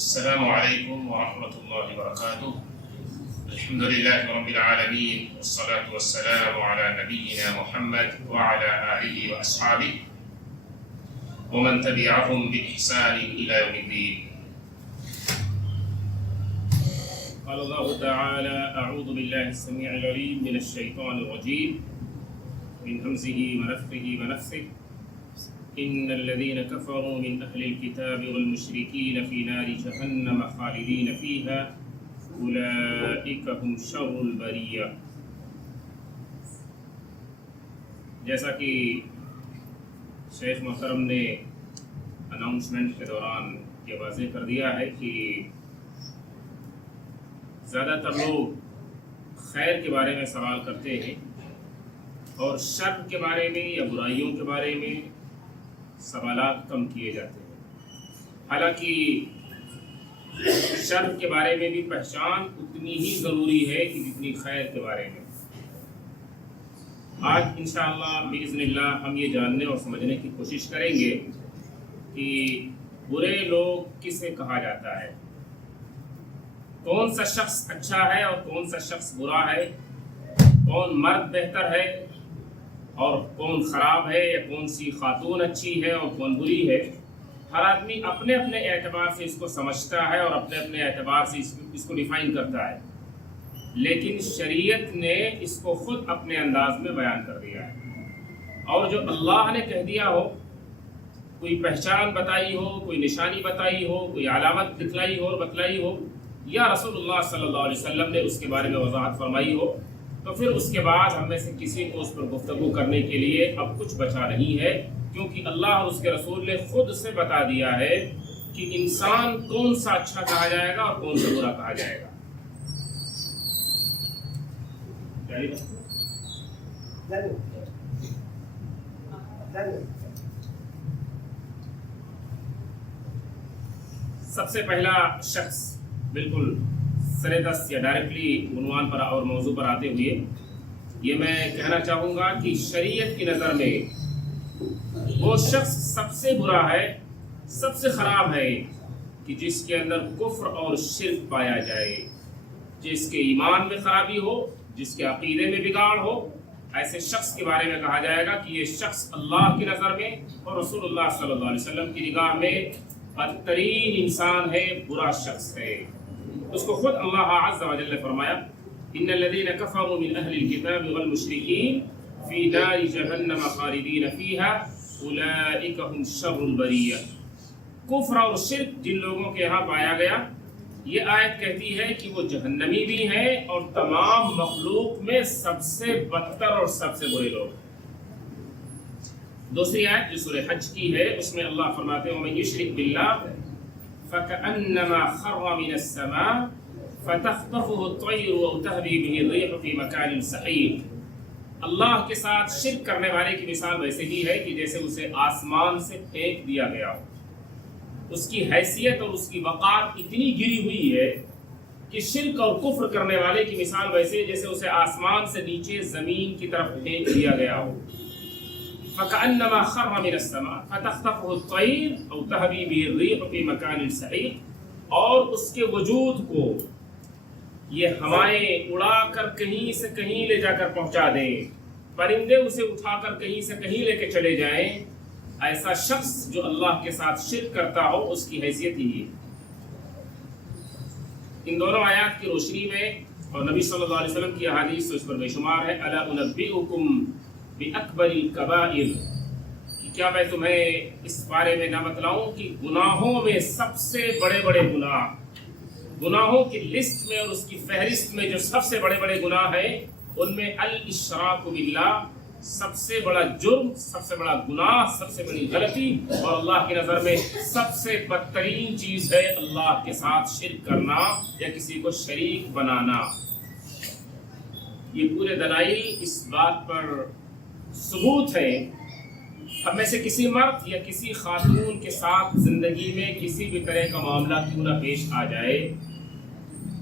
السلام عليكم ورحمة الله وبركاته. الحمد لله رب العالمين والصلاة والسلام على نبينا محمد وعلى آله وأصحابه ومن تبعهم بإحسان إلى يوم الدين. قال الله تعالى: أعوذ بالله السميع العليم من الشيطان الرجيم من همزه ونفخه ونفثه. إن الذين كفروا من أهل الكتاب والمشركين في نار جهنم خالدين فيها أولئك هم شر البرية. جیسا کہ شیخ محترم نے اناؤنسمنٹ کے دوران یہ واضح کر دیا ہے کہ زیادہ تر لوگ خیر کے بارے میں سوال کرتے ہیں اور شر کے بارے میں یا برائیوں کے بارے میں سوالات کم کیے جاتے ہیں. حالانکہ شر کے بارے میں بھی پہچان اتنی ہی ضروری ہے کہ جتنی خیر کے بارے میں. آج انشاءاللہ باذن اللہ ہم یہ جاننے اور سمجھنے کی کوشش کریں گے کہ برے لوگ کسے کہا جاتا ہے، کون سا شخص اچھا ہے اور کون سا شخص برا ہے، کون مرد بہتر ہے اور کون خراب ہے، یا کون سی خاتون اچھی ہے اور کون بری ہے. ہر آدمی اپنے اپنے اعتبار سے اس کو سمجھتا ہے اور اپنے اپنے اعتبار سے اس کو ڈیفائن کرتا ہے، لیکن شریعت نے اس کو خود اپنے انداز میں بیان کر دیا ہے. اور جو اللہ نے کہہ دیا ہو، کوئی پہچان بتائی ہو، کوئی نشانی بتائی ہو، کوئی علامت دکھلائی ہو اور بتلائی ہو، یا رسول اللہ صلی اللہ علیہ وسلم نے اس کے بارے میں وضاحت فرمائی ہو، تو پھر اس کے بعد ہم میں سے کسی کو اس پر گفتگو کرنے کے لیے اب کچھ بچا نہیں ہے، کیونکہ اللہ اور اس کے رسول نے خود سے بتا دیا ہے کہ انسان کون سا اچھا کہا جائے گا اور کون سا برا کہا جائے گا. سب سے پہلا شخص بالکل سر دست یا ڈائریکٹلی عنوان پر اور موضوع پر آتے ہوئے یہ میں کہنا چاہوں گا کہ شریعت کی نظر میں وہ شخص سب سے برا ہے، سب سے خراب ہے کہ جس کے اندر کفر اور شرک پایا جائے، جس کے ایمان میں خرابی ہو، جس کے عقیدے میں بگاڑ ہو. ایسے شخص کے بارے میں کہا جائے گا کہ یہ شخص اللہ کی نظر میں اور رسول اللہ صلی اللہ علیہ وسلم کی نگاہ میں بدترین انسان ہے، برا شخص ہے. اس کو خود اللہ عز و جل نے فرمایا: ان الذين كفروا من اهل الكتاب والمشركين في نار جهنم خالدين فيها اولئك هم شر البريه. کفر اور شرک جن لوگوں کے یہاں پایا گیا، یہ آیت کہتی ہے کہ وہ جہنمی بھی ہیں اور تمام مخلوق میں سب سے بدتر اور سب سے برے لوگ. دوسری آیت جو سورہ حج کی ہے، اس میں اللہ فرماتے ہیں: ومن يشرك بالله فكأنما خر من السماء فتخطفه الطير أو تهوي به الريح في مكان سحيق. اللہ کے ساتھ شرک کرنے والے کی مثال ویسے ہی ہے کہ جیسے اسے آسمان سے پھینک دیا گیا ہو. اس کی حیثیت اور اس کی وقار اتنی گری ہوئی ہے کہ شرک اور کفر کرنے والے کی مثال ویسے جیسے اسے آسمان سے نیچے زمین کی طرف پھینک دیا گیا ہو. فَكَأَنَّمَا خَرَّ مِنَ السَّمَاءِ فَتَخْطَفُهُ الطَّيْرُ أَوْ تَهْوِي بِهِ الرِّيحُ فِي مَكَانٍ سَحِيقٍ. اور اس کے وجود کو یہ ہوائیں اڑا کر کہیں سے کہیں لے جا کر پہنچا دیں، پرندے اسے اٹھا کر کہیں سے کہیں لے کے چلے جائیں. ایسا شخص جو اللہ کے ساتھ شرک کرتا ہو، اس کی حیثیت ہی ہے. ان دونوں آیات کی روشنی میں اور نبی صلی اللہ علیہ وسلم کی احادیث تو اس پر بے شمار ہے. الا انبئکم باکبر الکبائر، کہ کیا میں تمہیں اس بارے میں نہ بتلاؤں کہ گناہوں میں سب سے بڑے بڑے گناہ، گناہوں کی لسٹ میں اور اس کی فہرست میں جو سب سے بڑے بڑے گناہ ہیں، ان میں الاشراک باللہ سب سے بڑا جرم، سب سے بڑا گناہ، سب سے بڑی غلطی، اور اللہ کی نظر میں سب سے بدترین چیز ہے اللہ کے ساتھ شرک کرنا یا کسی کو شریک بنانا. یہ پورے دلائل اس بات پر ثبوت ہے. ہم میں سے کسی مرد یا کسی خاتون کے ساتھ زندگی میں کسی بھی طرح کا معاملہ کیوں نہ پیش آ جائے،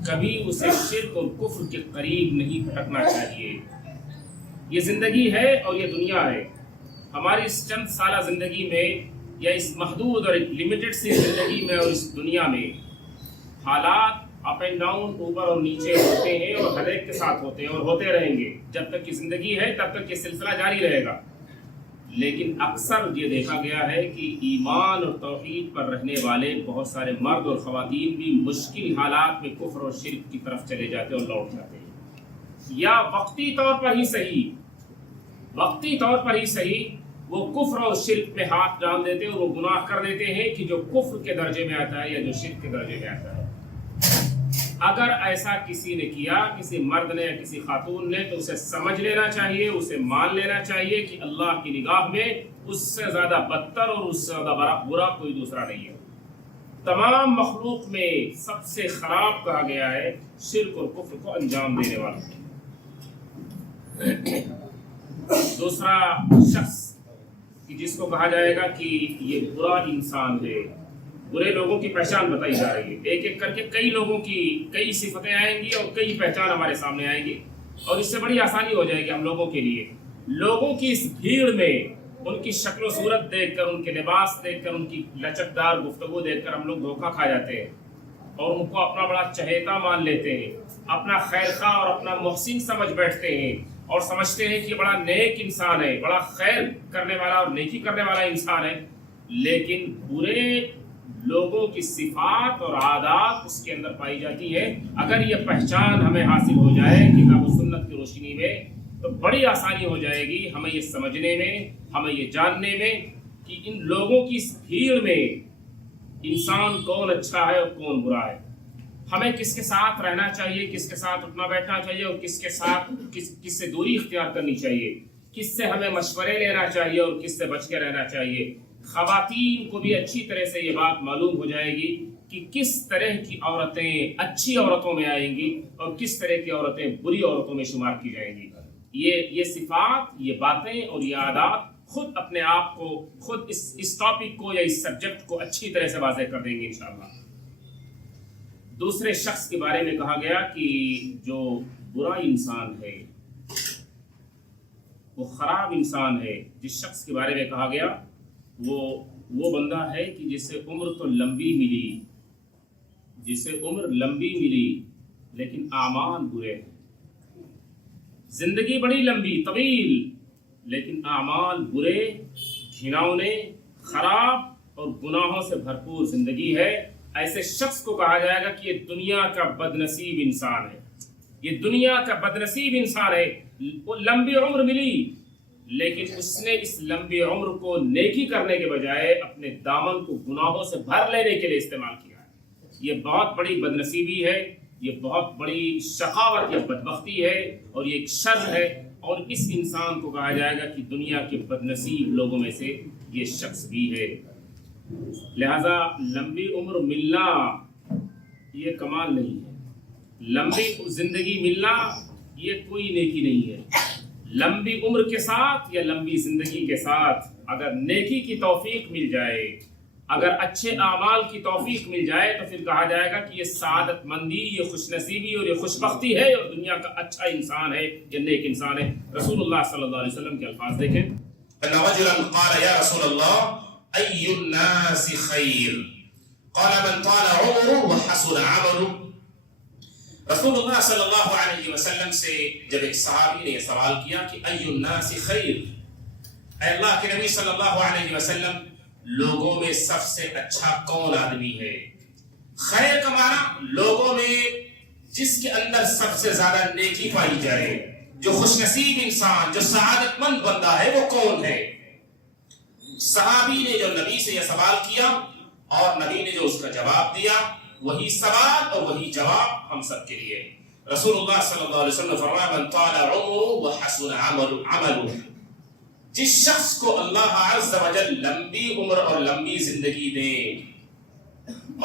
کبھی اسے شرک اور کفر کے قریب نہیں پھٹکنا چاہیے. یہ زندگی ہے اور یہ دنیا ہے. ہماری اس چند سالہ زندگی میں یا اس محدود اور لمیٹڈ سی زندگی میں اور اس دنیا میں حالات اپ اینڈ ڈاؤن، اوپر اور نیچے ہوتے ہیں اور ہر ایک کے ساتھ ہوتے ہیں اور ہوتے رہیں گے. جب تک کی زندگی ہے تب تک یہ سلسلہ جاری رہے گا. لیکن اکثر یہ دیکھا گیا ہے کہ ایمان اور توحید پر رہنے والے بہت سارے مرد اور خواتین بھی مشکل حالات میں کفر اور شرک کی طرف چلے جاتے ہیں اور لوٹ جاتے ہیں. یا وقتی طور پر ہی صحیح وہ کفر اور شرک میں ہاتھ ڈال دیتے ہیں اور وہ گناہ کر دیتے ہیں کہ جو کفر کے درجے میں آتا ہے یا جو شرک کے درجے میں آتا ہے. اگر ایسا کسی نے کیا، کسی مرد نے یا کسی خاتون نے، تو اسے سمجھ لینا چاہیے، اسے مان لینا چاہیے کہ اللہ کی نگاہ میں اس سے زیادہ بدتر اور اس سے زیادہ برا کوئی دوسرا نہیں ہے. تمام مخلوق میں سب سے خراب کہا گیا ہے شرک اور کفر کو انجام دینے والا. دوسرا شخص جس کو کہا جائے گا کہ یہ برا انسان ہے، برے لوگوں کی پہچان بتائی جا رہی ہے. ایک ایک کر کے کئی لوگوں کی کئی صفتیں آئیں گی اور کئی پہچان ہمارے سامنے آئیں گی، اور اس سے بڑی آسانی ہو جائے گی ہم لوگوں کے لیے. لوگوں کی اس بھیڑ میں ان کی شکل و صورت دیکھ کر، ان کے لباس دیکھ کر، ان کی لچکدار گفتگو دیکھ کر ہم لوگ دھوکہ کھا جاتے ہیں اور ان کو اپنا بڑا چہیتا مان لیتے ہیں، اپنا خیر خواہ اور اپنا محسن سمجھ بیٹھتے ہیں اور سمجھتے ہیں کہ یہ بڑا نیک انسان ہے، بڑا خیر کرنے والا اور نیکی کرنے والا انسان ہے. لیکن برے لوگوں کی صفات اور عادات اس کے اندر پائی جاتی ہے. اگر یہ پہچان ہمیں حاصل ہو جائے کتاب و سنت کی روشنی میں تو بڑی آسانی ہو جائے گی ہمیں یہ سمجھنے میں، ہمیں یہ جاننے میں کہ ان لوگوں کی اس بھیڑ میں انسان کون اچھا ہے اور کون برا ہے. ہمیں کس کے ساتھ رہنا چاہیے، کس کے ساتھ اٹھنا بیٹھنا چاہیے اور کس کے ساتھ کس سے دوری اختیار کرنی چاہیے، کس سے ہمیں مشورے لینا چاہیے اور کس سے بچ کے رہنا چاہیے. خواتین کو بھی اچھی طرح سے یہ بات معلوم ہو جائے گی کہ کس طرح کی عورتیں اچھی عورتوں میں آئیں گی اور کس طرح کی عورتیں بری عورتوں میں شمار کی جائیں گی. یہ صفات، یہ باتیں اور یہ عادات خود اپنے آپ کو، خود اس ٹاپک کو یا اس سبجیکٹ کو اچھی طرح سے واضح کر دیں گے انشاءاللہ. دوسرے شخص کے بارے میں کہا گیا کہ جو برا انسان ہے، وہ خراب انسان ہے. جس شخص کے بارے میں کہا گیا وہ بندہ ہے کہ جسے عمر تو لمبی ملی، لیکن اعمال برے ہیں. زندگی بڑی لمبی طویل، لیکن اعمال برے، گھناؤنے، خراب اور گناہوں سے بھرپور زندگی ہے. ایسے شخص کو کہا جائے گا کہ یہ دنیا کا بدنصیب انسان ہے. یہ دنیا کا بدنصیب انسان ہے. وہ لمبی عمر ملی لیکن اس نے اس لمبی عمر کو نیکی کرنے کے بجائے اپنے دامن کو گناہوں سے بھر لینے کے لیے استعمال کیا ہے. یہ بہت بڑی بدنصیبی ہے، یہ بہت بڑی شقاوت یا بدبختی ہے اور یہ ایک شر ہے. اور اس انسان کو کہا جائے گا کہ دنیا کے بدنصیب لوگوں میں سے یہ شخص بھی ہے. لہذا لمبی عمر ملنا یہ کمال نہیں ہے. لمبی زندگی ملنا یہ کوئی نیکی نہیں ہے. لمبی عمر کے ساتھ یا لمبی زندگی کے ساتھ اگر نیکی کی توفیق مل جائے، اگر اچھے اعمال کی توفیق مل جائے تو پھر کہا جائے گا کہ یہ سعادت مندی، یہ خوش نصیبی اور یہ خوش بختی ہے اور دنیا کا اچھا انسان ہے، یہ نیک انسان ہے. رسول اللہ صلی اللہ علیہ وسلم کے الفاظ دیکھیں. ان رجلا قال یا رسول اللہ ای الناس خیر قال من طال عمره وحسن عمله. رسول اللہ صلی اللہ علیہ وسلم سے جب ایک صحابی نے یہ سوال کیا کہ ای الناس خیر، اے اللہ کے نبی صلی اللہ علیہ وسلم لوگوں میں سب سے اچھا کون آدمی ہے؟ خیر کا معنی لوگوں میں جس کے اندر سب سے زیادہ نیکی پائی جائے، جو خوش نصیب انسان، جو سعادت مند بندہ ہے وہ کون ہے؟ صحابی نے جو نبی سے یہ سوال کیا اور نبی نے جو اس کا جواب دیا، وہی سوال اور وہی جواب ہم سب کے لیے. رسول اللہ صلی اللہ علیہ وسلم نے فرمایا من طال عمره وحسن عمله. جس شخص کو اللہ عز و جل لمبی عمر اور لمبی زندگی دے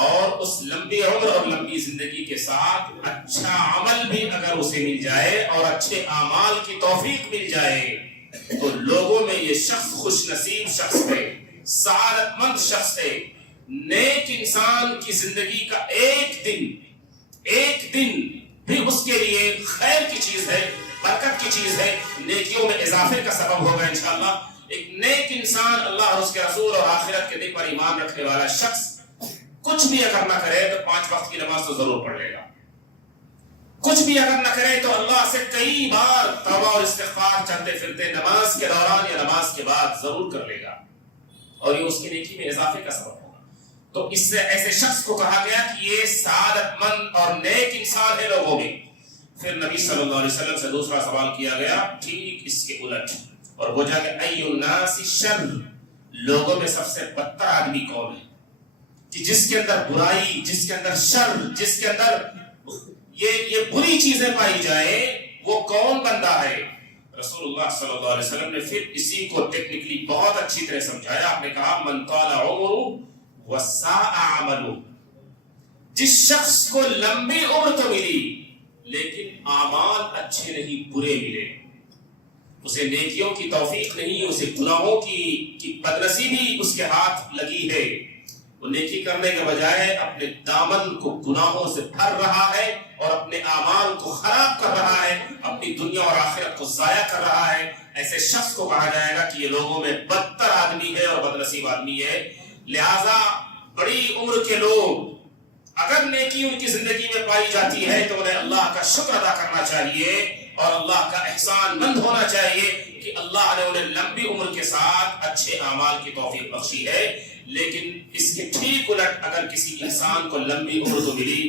اور اس لمبی عمر اور لمبی زندگی کے ساتھ اچھا عمل بھی اگر اسے مل جائے اور اچھے اعمال کی توفیق مل جائے تو لوگوں میں یہ شخص خوش نصیب شخص ہے، سعادت مند شخص ہے. نیک انسان کی زندگی کا ایک دن بھی اس کے لیے خیر کی چیز ہے، برکت کی چیز ہے، نیکیوں میں اضافے کا سبب ہوگا انشاءاللہ. ایک نیک انسان، اللہ اور اس کے رسول اور آخرت کے دن پر ایمان رکھنے والا شخص کچھ بھی اگر نہ کرے تو 5 وقت کی نماز تو ضرور پڑھ لے گا. کچھ بھی اگر نہ کرے تو اللہ سے کئی بار توبہ اور استغفار چلتے پھرتے نماز کے دوران یا نماز کے بعد ضرور کر لے گا, اور یہ اس کی نیکی میں اضافے کا سبب ہوگا. تو اس سے ایسے شخص کو کہا گیا کہ یہ سعادت مند اور نیک انسان ہے لوگوں میں. پھر نبی صلی اللہ علیہ وسلم سے دوسرا سوال کیا گیا ٹھیک اس کے الٹ, اور وہ جا کہ ای الناس شر, لوگوں میں سب سے بدتر آدمی کون ہے, کہ جس کے اندر برائی, جس کے اندر شر, جس کے اندر یہ بری چیزیں پائی جائے, وہ کون بندہ ہے. رسول اللہ صلی اللہ علیہ وسلم نے پھر اسی کو ٹیکنیکلی بہت اچھی طرح سمجھایا. آپ نے کہا من طال عمره وساء عمله, جس شخص کو لمبی عمر تو ملی لیکن اعمال اچھے نہیں, برے ملے, اسے نیکیوں کی توفیق نہیں, اسے گناہوں کی بدنصیبی اس کے ہاتھ لگی ہے. وہ نیکی کرنے کے بجائے اپنے دامن کو گناہوں سے بھر رہا ہے اور اپنے اعمال کو خراب کر رہا ہے, اپنی دنیا اور آخرت کو ضائع کر رہا ہے. ایسے شخص کو کہا جائے گا کہ یہ لوگوں میں بدتر آدمی ہے اور بدنصیب آدمی ہے. لہذا بڑی عمر کے لوگ اگر نیکی ان کی زندگی میں پائی جاتی ہے تو انہیں اللہ کا شکر ادا کرنا چاہیے اور اللہ کا احسان مند ہونا چاہیے کہ اللہ نے انہیں لمبی عمر کے ساتھ اچھے اعمال کی توفیق بخشی ہے. لیکن اس کے ٹھیک الٹ اگر کسی انسان کو لمبی عمر تو ملی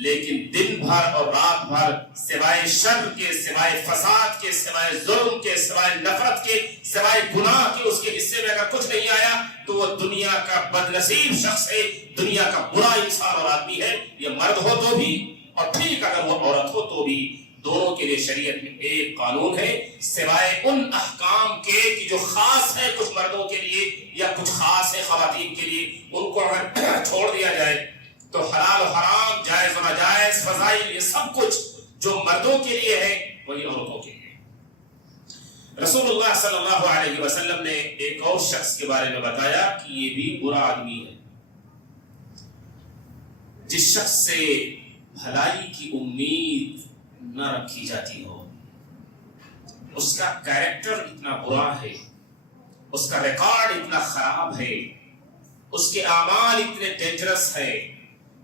لیکن دن بھر اور رات بھر سوائے شر کے, سوائے فساد کے, سوائے ظلم کے, سوائے نفرت کے, سوائے گناہ کے اس کے حصے میں اگر کچھ نہیں آیا تو وہ دنیا کا بدنصیب شخص ہے, دنیا کا برا انسان اور آدمی ہے. یہ مرد ہو تو بھی اور ٹھیک اگر وہ عورت ہو تو بھی, دونوں کے لیے شریعت میں ایک قانون ہے, سوائے ان احکام کے کہ جو خاص ہے کچھ مردوں کے لیے یا کچھ خاص ہے خواتین کے لیے. ان کو اگر چھوڑ دیا جائے تو حلال و حرام, جائز و ناجائز, فضائل, یہ سب کچھ جو مردوں کے لیے ہے وہی عورتوں کے لیے. رسول اللہ صلی اللہ علیہ وسلم نے ایک اور شخص کے بارے میں بتایا کہ یہ بھی برا آدمی ہے, جس شخص سے بھلائی کی امید نہ رکھی جاتی ہو. اس کا کیریکٹر اتنا برا ہے, اس کا ریکارڈ اتنا خراب ہے, اس کے اعمال اتنے ڈینجرس ہے,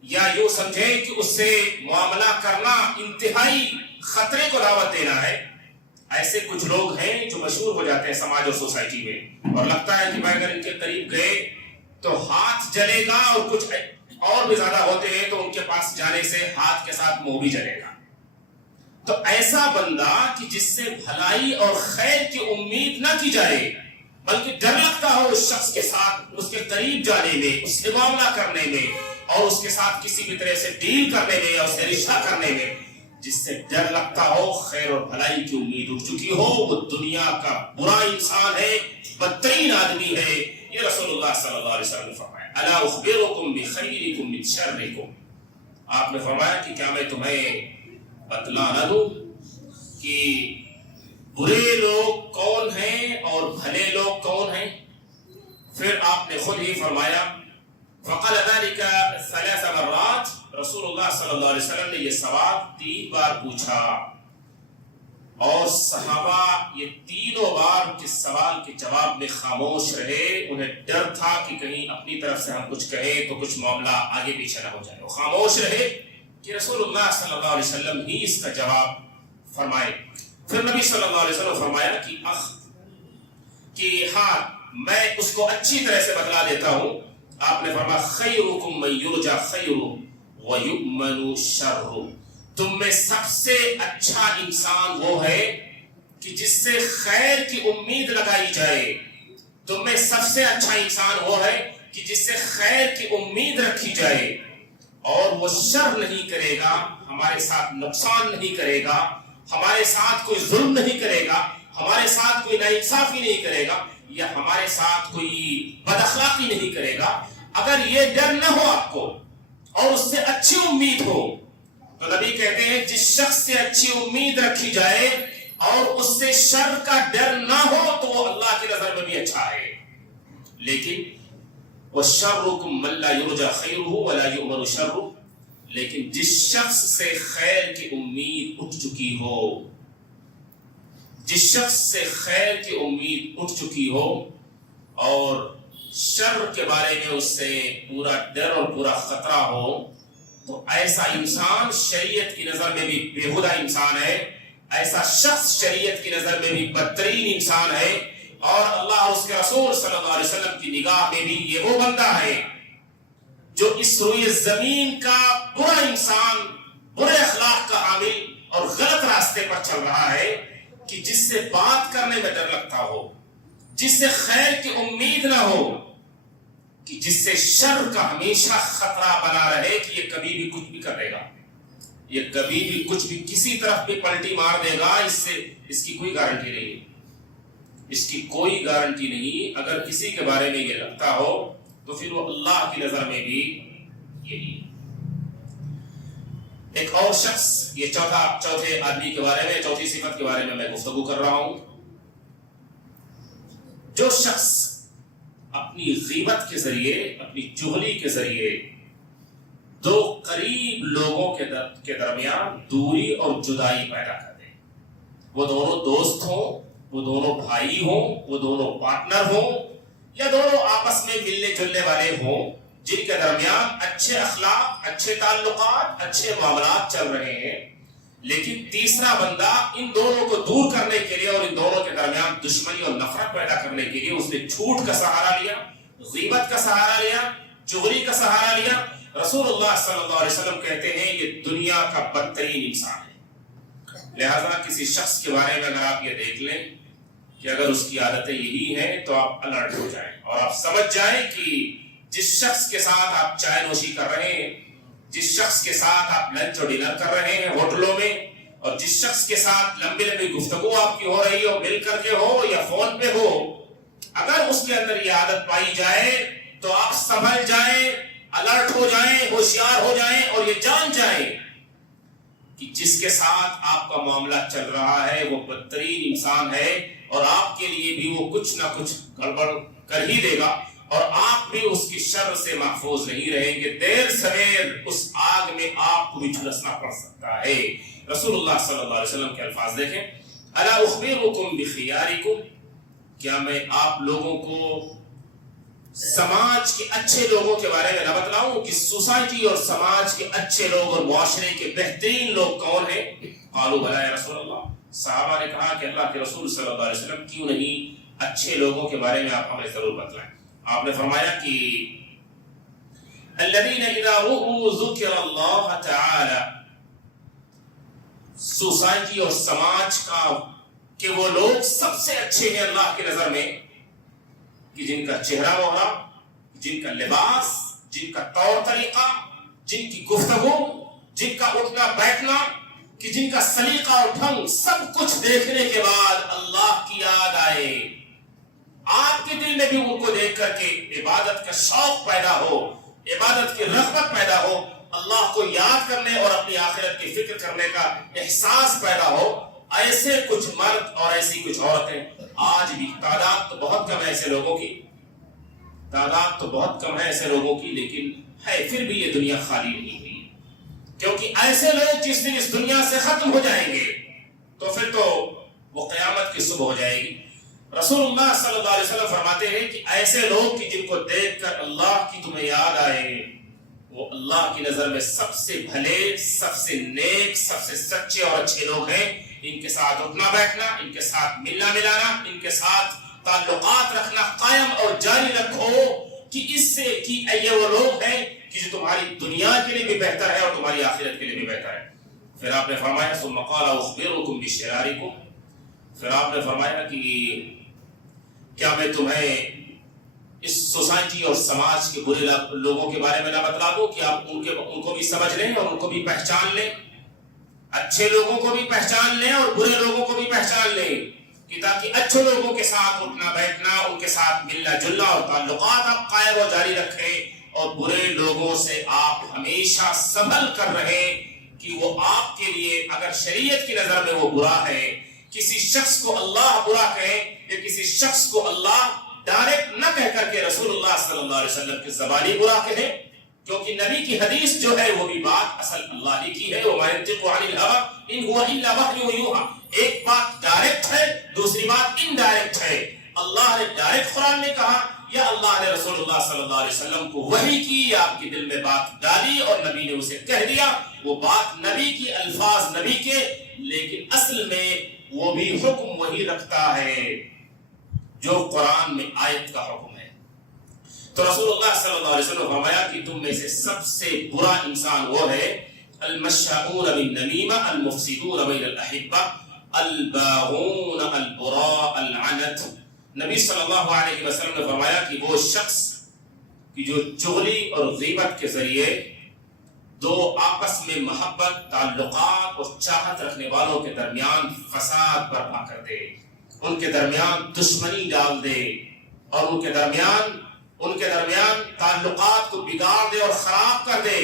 یا یوں سمجھیں کہ اس سے معاملہ کرنا انتہائی خطرے کو دعوت دینا ہے. ایسے کچھ لوگ ہیں جو مشہور ہو جاتے ہیں سماج اور سوسائٹی میں, اور لگتا ہے کہ میں اگر ان کے قریب گئے تو ہاتھ جلے گا, اور کچھ اور بھی زیادہ ہوتے ہیں تو ان کے پاس جانے سے ہاتھ کے ساتھ منہ بھی جلے گا. تو ایسا بندہ کہ جس سے بھلائی اور خیر کی امید نہ کی جائے بلکہ ڈر لگتا ہو اس شخص کے ساتھ, اس کے قریب جانے میں, اس سے معاملہ کرنے میں, اور اس کے ساتھ کسی بھی طرح سے ڈیل کرنے میں یا اس سے رشتہ کرنے میں, جس سے ڈر لگتا ہو, خیر اور بھلائی کی امید اٹھ چکی ہو, وہ دنیا کا برا انسان ہے, بدترین آدمی ہے. یہ رسول اللہ صلی اللہ علیہ وسلم نے فرمایا الا اخبرکم بخیرکم من شرکم. آپ نے فرمایا کہ کیا میں تمہیں بتلا نہ دوں کہ برے لوگ کون ہیں اور بھلے لوگ کون ہیں. پھر آپ نے خود ہی فرمایا فقال ذلك 3 مرات. رسول اللہ صلی اللہ علیہ وسلم نے یہ سوال 3 بار پوچھا, اور صحابہ یہ تینوں بار کے سوال کے جواب میں خاموش رہے. انہیں ڈر تھا کہ کہیں اپنی طرف سے ہم کچھ کہیں تو کچھ معاملہ آگے پیچھے نہ ہو جائے. وہ خاموش رہے کہ رسول اللہ صلی اللہ علیہ وسلم ہی اس کا جواب فرمائے. پھر نبی صلی اللہ علیہ وسلم فرمایا کہ ہاں میں اس کو اچھی طرح سے بتلا دیتا ہوں. آپ نے فرمایا خیرکم من یرجى خیرہ ویؤمن شرہ. تم میں سب سے اچھا انسان وہ ہے کہ جس سے خیر کی امید لگائی جائے. تم میں سب سے اچھا انسان وہ ہے کہ جس سے خیر کی امید رکھی جائے, اور وہ شر نہیں کرے گا, ہمارے ساتھ نقصان نہیں کرے گا, ہمارے ساتھ کوئی ظلم نہیں کرے گا, ہمارے ساتھ کوئی ناانصافی نہیں کرے گا, یا ہمارے ساتھ کوئی بد اخلاقی نہیں کرے گا. اگر یہ ڈر نہ ہو آپ کو اور اس سے اچھی امید ہو تو نبی کہتے ہیں جس شخص سے اچھی امید رکھی جائے اور اس سے شر کا ڈر نہ ہو تو وہ اللہ کی نظر میں بھی اچھا ہے. لیکن وَالشَّرُّكُمْ مَنْ لَا يُرْجَى خَيْرُهُ وَلَا يُؤْمَنُ شَرُّهُ. لیکن جس شخص سے خیر کی امید اٹھ چکی ہو, جس شخص سے خیر کی امید اٹھ چکی ہو اور شر کے بارے میں اس سے پورا ڈر اور پورا خطرہ ہو تو ایسا انسان شریعت کی نظر میں بھی بےہودہ انسان ہے، ایسا شخص شریعت کی نظر میں بھی بدترین انسان ہے، اور اللہ اور اس کے رسول صلی اللہ علیہ وسلم کی نگاہ میں بھی یہ وہ بندہ ہے جو اس روئے زمین کا برا انسان، برے اخلاق کا حامل اور غلط راستے پر چل رہا ہے، کہ جس سے بات کرنے میں ڈر لگتا ہو، جس سے خیر کی امید نہ ہو، کہ جس سے شر کا ہمیشہ خطرہ بنا رہے کہ یہ کبھی بھی کچھ بھی کر دے گا، یہ کبھی بھی کچھ بھی کسی طرف بھی پلٹی مار دے گا، اس کی کوئی گارنٹی نہیں، اس کی کوئی گارنٹی نہیں۔ اگر کسی کے بارے میں یہ لگتا ہو تو پھر وہ اللہ کی نظر میں بھی یہی۔ ایک اور شخص، یہ چوتھے آدمی کے بارے میں، چوتھی صفت کے بارے میں گفتگو کر رہا ہوں، جو شخص اپنی غیبت کے ذریعے، اپنی چغلی کے ذریعے دو قریب لوگوں کے درمیان دوری اور جدائی پیدا کر دے، وہ دونوں دوست ہوں، وہ دونوں بھائی ہوں، وہ دونوں پارٹنر ہوں، یا دونوں آپس میں ملنے جلنے والے ہوں، جن کے درمیان اچھے اخلاق، اچھے تعلقات، اچھے معاملات چل رہے ہیں، لیکن تیسرا بندہ ان دونوں کو دور کرنے کے لیے اور ان دونوں کے درمیان دشمنی اور نفرت پیدا کرنے کے لیے اس نے جھوٹ کا سہارا لیا، غیبت کا سہارا لیا، چغلی کا سہارا لیا۔ رسول اللہ صلی اللہ علیہ وسلم کہتے ہیں یہ دنیا کا بدترین انسان ہے۔ لہذا کسی شخص کے بارے میں اگر آپ یہ دیکھ لیں کہ اگر اس کی عادتیں یہی ہیں تو آپ الرٹ ہو جائیں اور آپ سمجھ جائیں کہ جس شخص کے ساتھ آپ چائے نوشی کر رہے ہیں، جس شخص کے ساتھ آپ لنچ اور ڈنر کر رہے ہیں ہوٹلوں میں، اور جس شخص کے ساتھ لمبی لمبی گفتگو آپ کی ہو رہی ہو، مل کر کے ہو یا فون پہ ہو، اگر اس کے اندر یہ عادت پائی جائے تو آپ سنبھل جائیں، الرٹ ہو جائیں، ہوشیار ہو جائیں اور یہ جان جائیں کہ جس کے ساتھ آپ کا معاملہ چل رہا ہے وہ بدترین انسان ہے، اور آپ کے لیے بھی وہ کچھ نہ کچھ گڑبڑ کر ہی دے گا، اور آپ بھی اس کی شر سے محفوظ نہیں رہیں گے۔ دیر سویر اس آگ میں آپ کو بھی جھلسنا پڑ سکتا ہے۔ رسول اللہ صلی اللہ علیہ وسلم کے الفاظ دیکھیں، الا اخبرکم بخیارکم، کیا میں آپ لوگوں کو سماج کے اچھے لوگوں کے بارے میں نہ بتلاؤں کہ سوسائٹی اور سماج کے اچھے لوگ اور معاشرے کے بہترین لوگ کون ہیں؟ قالوا بلی یا رسول اللہ، صحابہ نے کہا کہ اللہ کے رسول صلی اللہ علیہ وسلم کیوں نہیں، اچھے لوگوں کے بارے میں آپ ہمیں ضرور بتلائیں۔ آپ نے فرمایا کہ الذین اذا رؤوا ذکر اللہ تعالی، سوسائٹی اور سماج کا کہ وہ لوگ سب سے اچھے ہیں اللہ کی نظر میں، کہ جن کا چہرہ مہرا، جن کا لباس، جن کا طور طریقہ، جن کی گفتگو، جن کا اٹھنا بیٹھنا، کہ جن کا سلیقہ اور ڈھنگ سب کچھ دیکھنے کے بعد اللہ کی یاد آئے، آپ کے دل میں بھی ان کو دیکھ کر کے عبادت کا شوق پیدا ہو، عبادت کی رغبت پیدا ہو، اللہ کو یاد کرنے اور اپنی آخرت کی فکر کرنے کا احساس پیدا ہو، ایسے کچھ مرد اور ایسی کچھ عورتیں آج بھی، تعداد تو بہت کم ہے ایسے لوگوں کی، تعداد تو بہت کم ہے ایسے لوگوں کی، لیکن ہے پھر بھی یہ دنیا خالی نہیں ہوئی، کیونکہ ایسے لوگ جس دن اس دنیا سے ختم ہو جائیں گے تو پھر تو وہ قیامت کی صبح ہو جائے گی۔ رسول اللہ صلی اللہ علیہ وسلم فرماتے ہیں کہ ایسے لوگ کہ جن کو دیکھ کر اللہ کی تمہیں یاد آئے، وہ اللہ کی نظر میں سب سے بھلے، سب سے نیک، سب سے سچے اور اچھے لوگ ہیں۔ ان کے ساتھ اٹھنا بیٹھنا، ان کے ساتھ ملنا ملانا، ان کے ساتھ تعلقات رکھنا قائم اور جاری رکھو، کہ اس سے کہ یہ وہ لوگ ہیں کہ جو تمہاری دنیا کے لیے بھی بہتر ہے اور تمہاری آخرت کے لیے بھی بہتر ہے۔ پھر آپ نے فرمایا ثم قال اخبرکم بشرارکم، پھر آپ نے فرمایا کہ کیا میں تمہیں اس سوسائٹی اور سماج کے برے لوگوں کے بارے میں نہ بتلا دوں کہ آپ ان کو بھی سمجھ لیں اور ان کو بھی پہچان لیں، اچھے لوگوں کو بھی پہچان لیں اور برے لوگوں کو بھی پہچان لیں، کہ تاکہ اچھے لوگوں کے ساتھ اٹھنا بیٹھنا، ان کے ساتھ ملنا جلنا اور تعلقات آپ قائم و جاری رکھیں، اور برے لوگوں سے آپ ہمیشہ سنبھل کر رہیں کہ وہ آپ کے لیے اگر شریعت کی نظر میں وہ برا ہے، کسی شخص کو اللہ برا کہے یا کسی شخص کو اللہ ڈائریکٹ نہ کہہ کر کے رسول اللہ صلی اللہ علیہ وسلم کی زبانی برا کہے، کیونکہ نبی کی حدیث جو ہے وہ بھی بات اصل اللہ ہی کی ہے، وَمَا يَنطِقُ عَنِ الْهَوَىٰ إِنْ هُوَ إِلَّا وَحْيٌ يُوحَىٰ، ایک بات ڈائریکٹ ہے، دوسری بات انڈائریکٹ ہے۔ اللہ نے ڈائریکٹ قرآن میں کہا یا اللہ نے رسول اللہ صلی اللہ علیہ وسلم کو وحی کی یا آپ کے دل میں بات ڈالی اور نبی نے اسے کہہ دیا. وہ بات نبی کی، الفاظ نبی کے، لیکن اصل میں وہ بھی حکم وہی رکھتا ہے جو قرآن میں آیت کا حکم ہے. تو رسول اللہ صلی اللہ علیہ وسلم نے فرمایا کہ تم میں سے سب سے برا انسان وہ ہے المشاؤون بالنمیمہ المفسدون بین الاحبہ الباغون البراء العنت. نبی صلی اللہ علیہ وسلم نے فرمایا کہ وہ شخص کی جو چغلی اور غیبت کے ذریعے دو آپس میں محبت، تعلقات اور چاہت رکھنے والوں کے درمیان فساد برپا کر دے، ان کے درمیان دشمنی ڈال دے اور ان کے درمیان تعلقات کو بگاڑ دے اور خراب کر دے.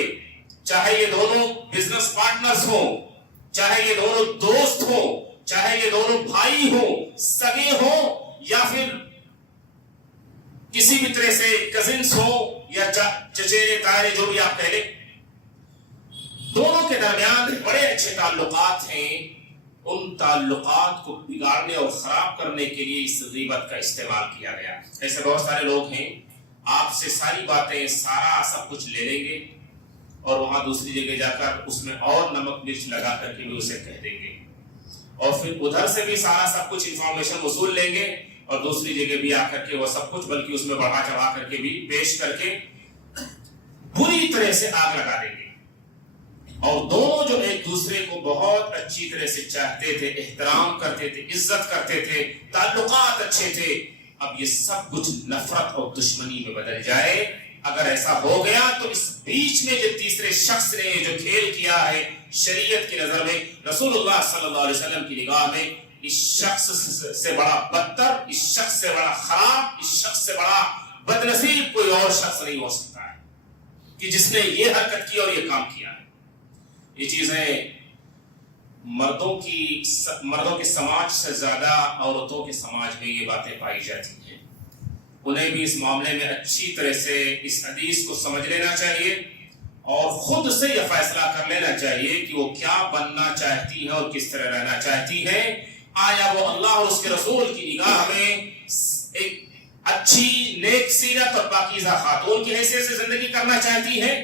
چاہے یہ دونوں بزنس پارٹنرز ہوں، چاہے یہ دونوں دوست ہوں، چاہے یہ دونوں بھائی ہوں، سگے ہوں، یا پھر کسی بھی طرح سے کزنس ہوں یا چچیرے تائرے جو بھی آپ کہہ لیں، دونوں کے درمیان بڑے اچھے تعلقات ہیں. ان تعلقات کو بگاڑنے اور خراب کرنے کے لیے اس غیبت کا استعمال کیا گیا. ایسے بہت سارے لوگ ہیں آپ سے ساری باتیں، سارا سب کچھ لے لیں گے اور وہاں دوسری جگہ جا کر اس میں اور نمک مرچ لگا کر کے بھی اسے کہہ دیں گے، اور پھر ادھر سے بھی سارا سب کچھ انفارمیشن وصول لیں گے اور دوسری جگہ بھی آ کر کے وہ سب کچھ بلکہ اس میں بڑھا چڑھا کر کے بھی پیش کر کے بری طرح سے آگ لگا دیں گے. اور دونوں جو ایک دوسرے کو بہت اچھی طرح سے چاہتے تھے، احترام کرتے تھے، عزت کرتے تھے، تعلقات اچھے تھے، اب یہ سب کچھ نفرت اور دشمنی میں بدل جائے. اگر ایسا ہو گیا تو اس بیچ میں جو تیسرے شخص نے جو کھیل کیا ہے شریعت کی نظر میں، رسول اللہ صلی اللہ علیہ وسلم کی نگاہ میں، اس شخص سے بڑا بدتر، اس شخص سے بڑا خراب، اس شخص سے بڑا بدنصیب کوئی اور شخص نہیں ہو سکتا ہے کہ جس نے یہ حرکت کی اور یہ کام کیا ہے. یہ چیزیں مردوں کے سماج سے زیادہ عورتوں کے سماج میں یہ باتیں پائی جاتی ہیں. انہیں بھی اس معاملے میں اچھی طرح سے اس حدیث کو سمجھ لینا چاہیے اور خود سے یہ فیصلہ کر لینا چاہیے کہ وہ کیا بننا چاہتی ہیں اور کس طرح رہنا چاہتی ہیں. آیا وہ اللہ اور اس کے رسول کی نگاہ میں ایک اچھی نیک سیرت اور پاکیزہ خاتون کی حیثیت سے زندگی کرنا چاہتی ہے،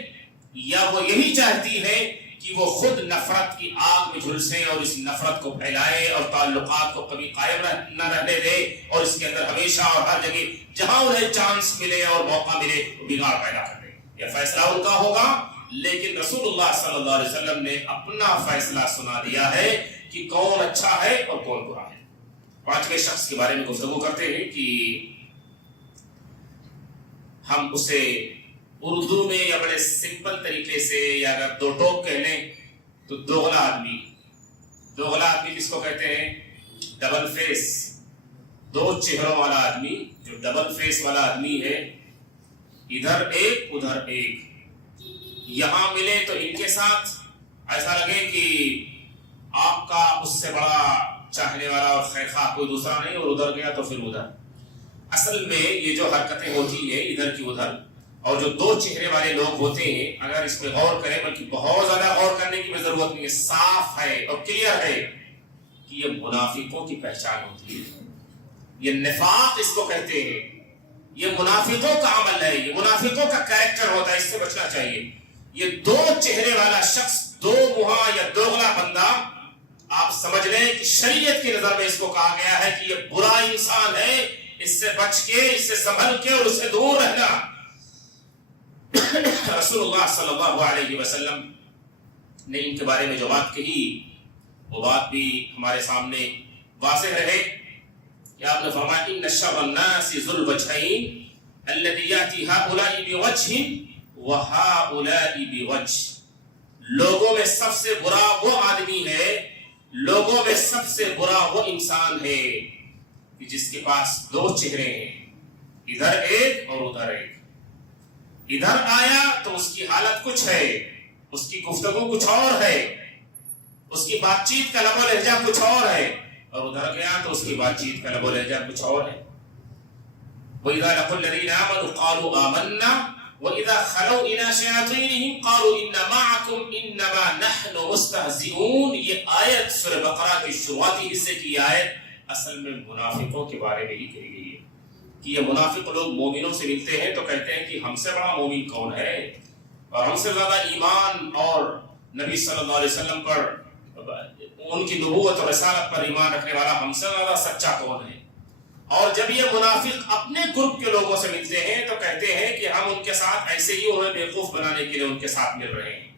یا وہ یہی چاہتی ہے کہ وہ خود نفرت کی آگ میں جھلسے اور اس نفرت کو پھیلائے اور تعلقات کو کبھی قائم نہ رہنے دے اور اس کے اندر ہمیشہ اور ہر جگہ جہاں انہیں چانس ملے اور موقع ملے بگاڑ پیدا کر دے. یہ فیصلہ ان کا ہوگا، لیکن رسول اللہ صلی اللہ علیہ وسلم نے اپنا فیصلہ سنا دیا ہے کہ کون اچھا ہے اور کون برا ہے. پانچویں شخص کے بارے میں گفتگو کرتے ہیں کہ ہم اسے اردو میں یا بڑے سمپل طریقے سے یا اگر دو ٹوک کہہ لیں تو دوغلا آدمی. دوغلا آدمی کس کو کہتے ہیں؟ ڈبل فیس، دو چہروں والا آدمی. جو ڈبل فیس والا آدمی ہے، ادھر ایک ادھر ایک، یہاں ملے تو ان کے ساتھ ایسا لگے کہ آپ کا اس سے بڑا چاہنے والا اور خیر خواہ کوئی دوسرا نہیں، اور ادھر گیا تو پھر ادھر. اصل میں یہ جو حرکتیں ہوتی ہیں ادھر کی ادھر، اور جو دو چہرے والے لوگ ہوتے ہیں، اگر اس پہ غور کریں، بلکہ بہت زیادہ غور کرنے کی بھی ضرورت نہیں ہے، صاف ہے اور کلیئر ہے کہ یہ منافقوں کی پہچان ہوتی ہے. یہ نفاق اس کو کہتے ہیں، یہ منافقوں کا عمل ہے، یہ منافقوں کا کریکٹر ہوتا ہے، اس سے بچنا چاہیے. یہ دو چہرے والا شخص، دو منہا یا دوغلا بندہ، آپ سمجھ لیں کہ شریعت کی نظر میں اس کو کہا گیا ہے کہ یہ برا انسان ہے، اس سے بچ کے، اس سے سنبھل کے اور اس سے دور رہنا. رسول اللہ صلی اللہ علیہ وسلم نے ان کے بارے میں جو بات کہی وہ بات بھی ہمارے سامنے واضح رہے کہ آپ نے فرمایا ان شر الناس ذو الوجهين الذي ياتي هؤلاء بوجه وهؤلاء بوجه. لوگوں میں سب سے برا وہ آدمی ہے، لوگوں میں سب سے برا وہ انسان ہے کہ جس کے پاس دو چہرے ہیں، ادھر ایک اور ادھر ایک. ادھر آیا تو اس کی حالت کچھ ہے، اس کی گفتگو کچھ اور ہے، اس کی بات چیت کا لب و لہجہ کچھ اور ہے، اور ادھر گیا تو اس کی بات چیت کا لب و لہجہ کچھ اور ہے. وَإِذَا لَقُوا الَّذِينَ آمَنُوا قَالُوا آمَنَّا وَإِذَا خَلَوْا إِلَىٰ شَيَاطِينِهِمْ قَالُوا إِنَّ مَعَكُمْ إِنَّمَا نَحْنُ مُسْتَهْزِئُونَ. یہ آیت سورہ بقرہ کی شروعاتی حصے کی آیت اصل میں منافقوں کے بارے میں ہی کہی گئی ہے کہ یہ منافق لوگ مومنوں سے ملتے ہیں تو کہتے ہیں کہ ہم سے بڑا مومن کون ہے، اور ہم سے زیادہ ایمان اور نبی صلی اللہ علیہ وسلم پر، ان کی نبوت اور رسالت پر ایمان رکھنے والا ہم سے زیادہ سچا کون ہے۔ اور جب یہ منافق اپنے گروپ کے لوگوں سے ملتے ہیں تو کہتے ہیں کہ ہم ان کے ساتھ ایسے ہی انہیں بیوقوف بنانے کے لیے ان کے ساتھ مل رہے ہیں،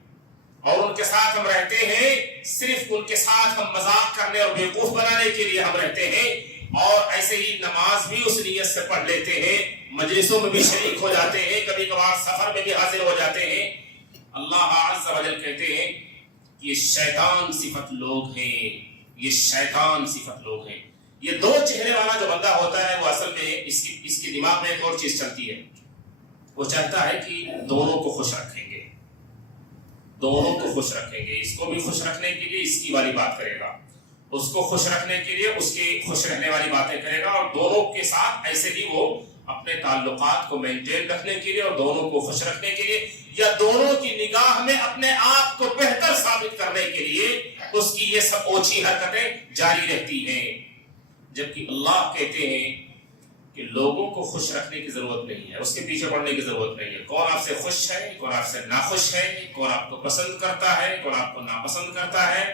اور ان کے ساتھ ہم رہتے ہیں صرف ان کے ساتھ ہم مذاق کرنے اور بیوقوف بنانے کے لیے ہم رہتے ہیں، اور ایسے ہی نماز بھی اس نیت سے پڑھ لیتے ہیں، مجلسوں میں بھی شریک ہو جاتے ہیں، کبھی کبھار سفر میں بھی حاضر ہو جاتے ہیں۔ اللہ عز و جل کہتے ہیں یہ شیطان صفت لوگ ہیں، یہ شیطان صفت لوگ ہیں۔ یہ دو چہرے والا جو بندہ ہوتا ہے وہ اصل میں اس کی دماغ میں ایک اور چیز چلتی ہے، وہ چاہتا ہے کہ دونوں کو خوش رکھیں گے، دونوں کو خوش رکھیں گے، اس کو بھی خوش رکھنے کے لیے اس کی والی بات کرے گا، اس کو خوش رکھنے کے لیے اس کی خوش رہنے والی باتیں کرے گا، اور دونوں کے ساتھ ایسے ہی وہ اپنے تعلقات کو مینٹین رکھنے کے لیے اور دونوں کو خوش رکھنے کے لیے یا دونوں کی نگاہ میں اپنے آپ کو بہتر ثابت کرنے کے لیے اس کی یہ سب اوچھی حرکتیں جاری رہتی ہیں۔ جبکہ اللہ کہتے ہیں کہ لوگوں کو خوش رکھنے کی ضرورت نہیں ہے، اس کے پیچھے پڑنے کی ضرورت نہیں ہے۔ کون آپ سے خوش ہے، کون آپ سے ناخوش ہے، کون آپ کو پسند کرتا ہے، کون آپ کو ناپسند کرتا ہے،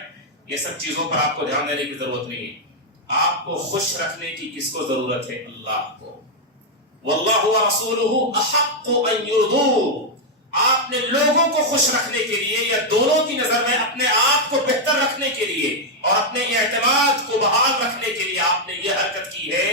یہ سب چیزوں پر آپ کو دھیان دینے کی ضرورت نہیں ہے۔ آپ کو خوش رکھنے کی کس کو ضرورت ہے؟ اللہ کو۔ واللہ ورسولہ احق ان یرضوہ، آپ نے لوگوں کو خوش رکھنے کے لیے یا دونوں کی نظر میں اپنے آپ کو بہتر رکھنے کے لیے اور اپنے اعتماد کو بحال رکھنے کے لیے آپ نے یہ حرکت کی ہے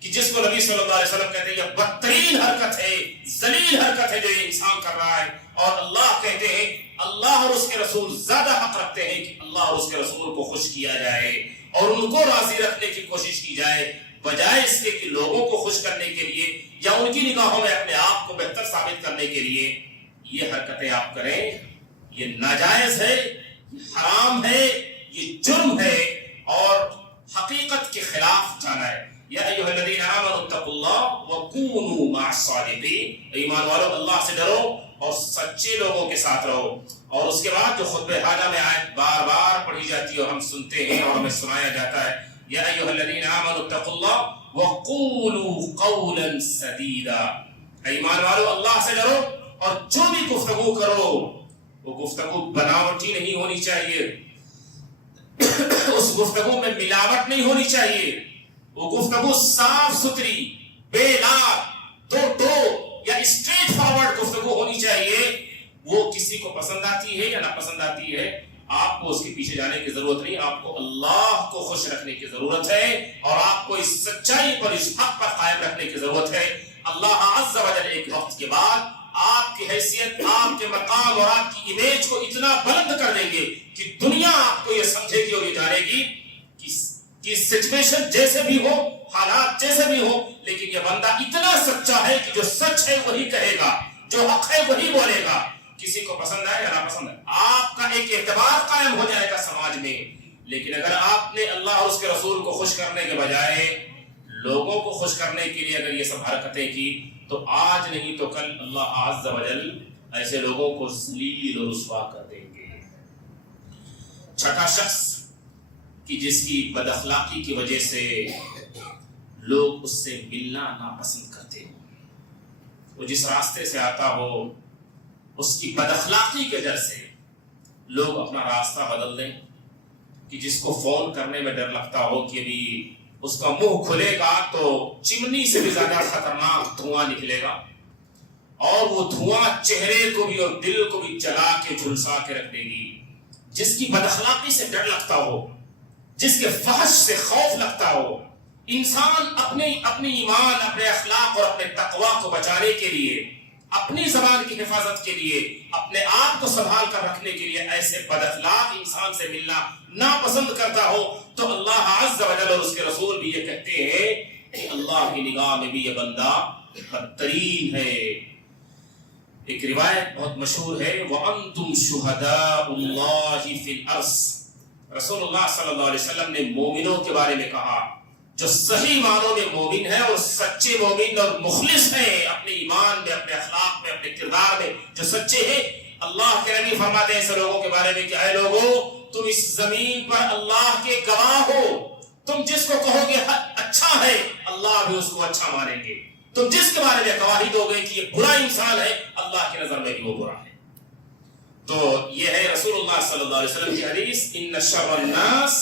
کہ جس کو نبی صلی اللہ علیہ وسلم کہتے ہیں یہ بدترین حرکت ہے، ذلیل حرکت ہے جو یہ انسان کر رہا ہے، اور اللہ کہتے ہیں اللہ اور اس کے رسول زیادہ حق رکھتے ہیں کہ اللہ اور اس کے رسول کو خوش کیا جائے اور ان کو راضی رکھنے کی کوشش کی جائے، بجائے اس کے کہ لوگوں کو خوش کرنے کے لیے یا ان کی نگاہوں میں اپنے آپ کو بہتر ثابت کرنے کے لیے یہ حرکتیں آپ کریں۔ یہ ناجائز ہے، یہ حرام ہے، یہ جرم ہے اور حقیقت کے خلاف جانا ہے۔ یا ایھا الذین آمنوا اتقوا اللہ وکونوا مع الصادقین، ایمان والو اللہ سے ڈرو اور سچے لوگوں کے ساتھ رہو۔ اور اس کے بعد جو خطبہ حاجہ میں آیت بار بار پڑھی جاتی ہے اور ہم سنتے ہیں اور ہمیں سنایا جاتا ہے، یا ایھا الذین آمنوا اتقوا اللہ وقولوا قولا سدیدا، ایمان والو اللہ سے ڈرو اور جو بھی گفتگو کرو وہ گفتگو بناوٹی نہیں ہونی چاہیے، اس گفتگو میں ملاوٹ نہیں ہونی چاہیے، وہ گفتگو صاف ستھری، بے لاگ، دو یا اسٹریٹ فارورڈ گفتگو ہونی چاہیے۔ وہ کسی کو پسند آتی ہے یا ناپسند آتی ہے، آپ کو اس کے پیچھے جانے کی ضرورت نہیں، آپ کو اللہ کو خوش رکھنے کی ضرورت ہے اور آپ کو اس سچائی پر، اس حق پر قائم رکھنے کی ضرورت ہے۔ اللہ عز و جل ایک وقت کے بعد آپ کی حیثیت، آپ کے مقام اور آپ کی امیج کو اتنا بلند کر دیں گے کہ دنیا آپ کو یہ سمجھے گی اور یہ جانے گی کہ سچویشن جیسے بھی ہو، حالات جیسے بھی ہو، لیکن یہ بندہ اتنا سچا ہے کہ جو سچ ہے وہی کہے گا، جو حق ہے وہی بولے گا، کسی کو پسند ہے یا ناپسند ہے۔ آپ کا ایک اعتبار قائم ہو جائے گا سماج میں۔ لیکن اگر آپ نے اللہ اور اس کے رسول کو خوش کرنے کے بجائے لوگوں کو خوش کرنے کے لیے اگر یہ سب حرکتیں کی تو آج نہیں تو کل اللہ عز و جل ایسے لوگوں کو ذلیل و رسوا کر دیں گے۔ چھٹا شخص کہ جس کی بد اخلاقی کی وجہ سے لوگ اس سے ملنا ناپسند کرتے ہوں، وہ جس راستے سے آتا ہو اس کی بد اخلاقی کے ڈر سے لوگ اپنا راستہ بدل دیں، کہ جس کو فون کرنے میں ڈر لگتا ہو کہ ابھی اس کا منہ کھلے گا تو چمنی سے بھی زیادہ خطرناک دھواں نکلے گا، اور وہ دھواں چہرے کو بھی اور دل کو بھی جلا کے جھلسا کے رکھ دے گی۔ جس کی بد اخلاقی سے ڈر لگتا ہو، جس کے فحش سے خوف لگتا ہو، انسان اپنے ایمان، اپنے اخلاق اور اپنے تقوی کو بچانے کے لیے، اپنی زبان کی حفاظت کے لیے، اپنے آپ کو سنبھال کر رکھنے کے لیے ایسے بد اخلاق انسان سے ملنا ناپسند کرتا ہو تو اللہ عز و جل اور اس کے رسول بھی یہ کہتے ہیں کہ اللہ کی نگاہ میں بھی یہ بندہ بدترین ہے۔ ایک روایت بہت مشہور ہے، وَأَنْتُمْ شُهَدَاءُ اللَّهِ فِي الْأَرْضِ، رسول اللہ صلی اللہ علیہ وسلم نے مومنوں کے بارے میں کہا جو صحیح معنوں میں مومن ہے اور سچے مومن اور مخلص ہیں اپنے ایمان میں، اپنے اخلاق میں، اپنے کردار میں، جو سچے ہیں، اللہ کے نبی فرماتے ہیں ایسے لوگوں کے بارے میں کہ اے لوگو تم اس زمین پر اللہ کے گواہ ہو، تم جس کو کہو گے اچھا ہے اللہ بھی اس کو اچھا مانیں گے، تم جس کے بارے میں گواہی دو گے کہ یہ برا انسان ہے، اللہ کی نظر میں بھی وہ برا ہے۔ تو یہ ہے رسول اللہ صلی اللہ علیہ وسلم کی حدیث، ان شر الناس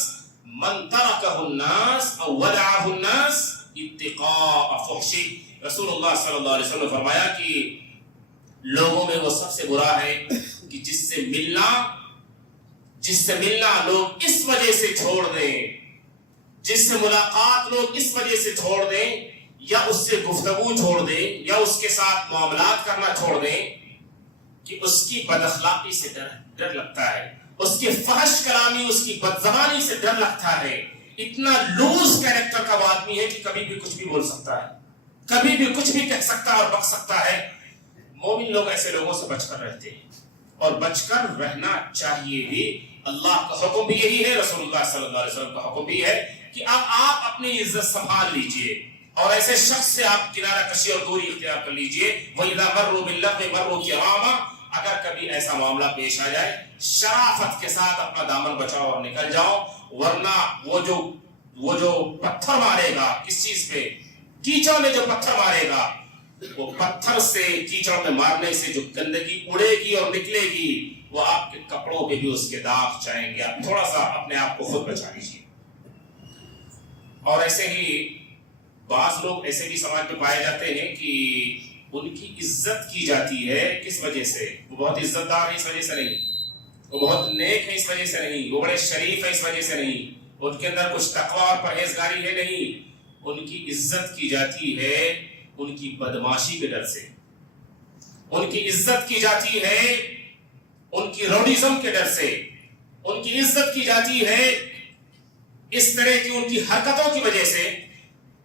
من ترکہ الناس او ودعہ الناس اتقاء فحشہ۔ رسول اللہ صلی اللہ علیہ وسلم نے فرمایا کہ لوگوں میں وہ سب سے برا ہے کہ جس سے ملنا لوگ اس وجہ سے چھوڑ دیں، جس سے ملاقات لوگ اس وجہ سے چھوڑ دیں، یا اس سے گفتگو چھوڑ دیں، یا اس کے ساتھ معاملات کرنا چھوڑ دیں کہ اس کی بد اخلاقی سے ڈر لگتا ہے، اس کی فحش کلامی، اس کی بد زبانی سے ڈر لگتا ہے۔ اتنا لوز کیریکٹر کا وہ آدمی ہے کہ کبھی بھی کچھ بھی بول سکتا ہے، کبھی بھی کچھ بھی کہہ سکتا ہے اور بک سکتا ہے۔ مومن لوگ ایسے لوگوں سے بچ کر رہتے ہیں اور بچ کر رہنا چاہیے بھی۔ اللہ کا حکم بھی یہی ہے، رسول اللہ صلی اللہ علیہ وسلم کا حکم بھی ہے کہ آپ اپنی عزت سنبھال لیجئے اور ایسے شخص سے آپ کنارہ کشی اور دوری اختیار کر لیجئے۔ وَإِذَا مَرُّوا بِاللَّغْوِ مَرُّوا كِرَامًا، اگر کبھی ایسا معاملہ پیش آ جائے شرافت کے ساتھ اپنا دامن بچاؤ اور نکل جاؤ، ورنہ وہ جو پتھر مارے گا، کس چیز پہ؟ کیچڑ میں جو پتھر مارے گا، وہ پتھر سے کیچڑ میں مارنے سے جو گندگی اڑے گی اور نکلے گی، وہ آپ کے کپڑوں پہ بھی اس کے داغ جائیں گے۔ آپ تھوڑا سا اپنے آپ کو خود بچا لیجیے۔ اور ایسے ہی بعض لوگ ایسے بھی سماج میں پائے جاتے ہیں کہ ان کی عزت کی جاتی ہے، کس وجہ سے؟ وہ بہت عزت دار ہے اس وجہ سے نہیں، وہ بہت نیک ہے اس وجہ سے نہیں، وہ بڑے شریف ہے اس وجہ سے نہیں، ان کے اندر کچھ تقوی اور پرہیزگاری ہے نہیں۔ ان کی عزت کی جاتی ہے ان کی بدماشی کے ڈر سے، ان کی عزت کی جاتی ہے ان کی روڈیزم کے ڈر سے، ان کی عزت کی جاتی ہے اس طرح کی ان کی حرکتوں کی وجہ سے۔